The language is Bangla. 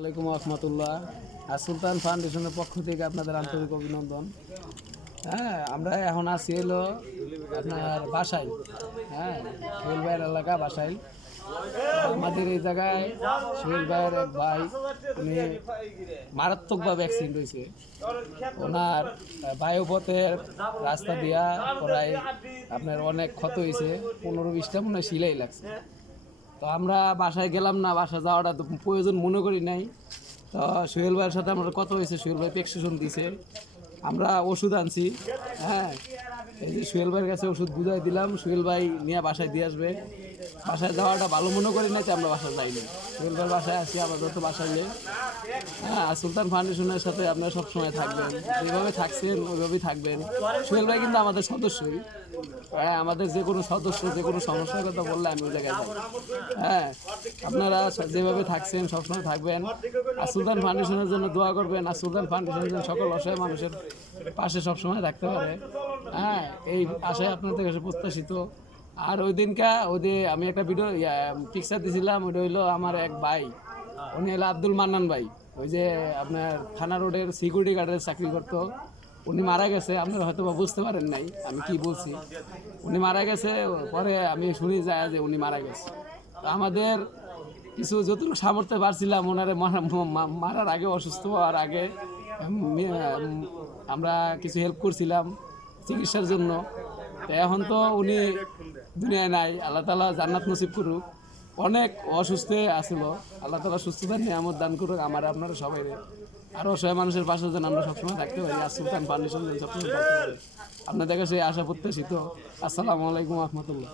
আলাইকুম রহমতুল্লাহ। আর সুলতান ফাউন্ডেশনের পক্ষ থেকে আপনাদের আন্তরিক অভিনন্দন। হ্যাঁ আমরা এখন আছি এলো আপনার বাসাইল হ্যাঁ সোহেল ভাইয়ের এলাকা বাসাইল আমাদের এই জায়গায় সোহেল ভাইয়ের এক ভাই, উনি মারাত্মকভাবে অ্যাক্সিডেন্ট হয়েছে। ওনার বায়ুপথের রাস্তা দিয়া প্রায় আপনার অনেক ক্ষত হয়েছে। পনেরো বিশটা মনে হয় সিলাই লাগছে। তো আমরা বাসায় গেলাম না, বাসায় যাওয়াটা তো প্রয়োজন মনে করি নাই। তো সোহেল ভাইয়ের সাথে আমরা কথা হয়েছে, সোহেল ভাই প্রেসক্রিপশন দিয়েছে আমরা ওষুধ আনছি হ্যাঁ। এই যে সোহেল ভাইয়ের কাছে ওষুধ বুঝাই দিলাম, সোহেল ভাই নিয়ে বাসায় দিয়ে আসবে। বাসায় যাওয়াটা ভালো মনে করি তো আমরা বাসায় যাইনি। ভাইয়ের বাসায় আসি আপাতত বাসায় নেই। হ্যাঁ সুলতান ফাউন্ডেশনের সাথে আপনারা সবসময় থাকবেন। যেভাবে থাকছেন, ওইভাবেই থাকবেন। সোহেল ভাই কিন্তু আমাদের সদস্যই। হ্যাঁ আমাদের যে কোনো সদস্য, যে কোনো সমস্যার কথা বললে আমি ওই জায়গায় যাই। হ্যাঁ আপনারা যেভাবে থাকছেন, সবসময় থাকবেন। আর সুলতান ফাউন্ডেশনের জন্য দোয়া করবেন। আর সুলতান ফাউন্ডেশনের জন্য সকল অসহায় মানুষের পাশে সবসময় থাকতে পারে। হ্যাঁ এই আশায় আপনাদের কাছে প্রত্যাশিত। আর ওই দিনকা যে আমি একটা ভিডিও পিকচার দিয়েছিলাম ওটা হইল আমার এক ভাই। উনি হলো আব্দুল মান্নান ভাই। ওই যে আপনার থানা রোডের সিকিউরিটি গার্ডের চাকরি করতো। উনি মারা গেছে, আপনারা হয়তো বা বুঝতে পারেন নাই, আমি কি বলছি। উনি মারা গেছে, পরে আমি শুনি যায় যে উনি মারা গেছে। তো আমাদের কিছু যতটুকু সামর্থ্য পারছিলাম, ওনারে মারা- মারার আগে, অসুস্থ হওয়ার আগে আমরা কিছু হেল্প করছিলাম চিকিৎসার জন্য। এখন তো উনি দুনিয়ায় নাই, আল্লাহ তালা জান্নাত নসিব করুক। অনেক অসুস্থ আসিল, আল্লাহ তালা নিয়ে নিয়ামত দান করুক আমার, আপনারা সবাই আরও অসহায় মানুষের পাশে যেন আমরা সবসময় থাকতে পারি, আর সুলতান ফাউন্ডেশন যেন সবসময় থাকতে পারি। আপনাদের কাছে আশা প্রত্যাশিত। আসসালামু আলাইকুম রহমতুল্লাহ।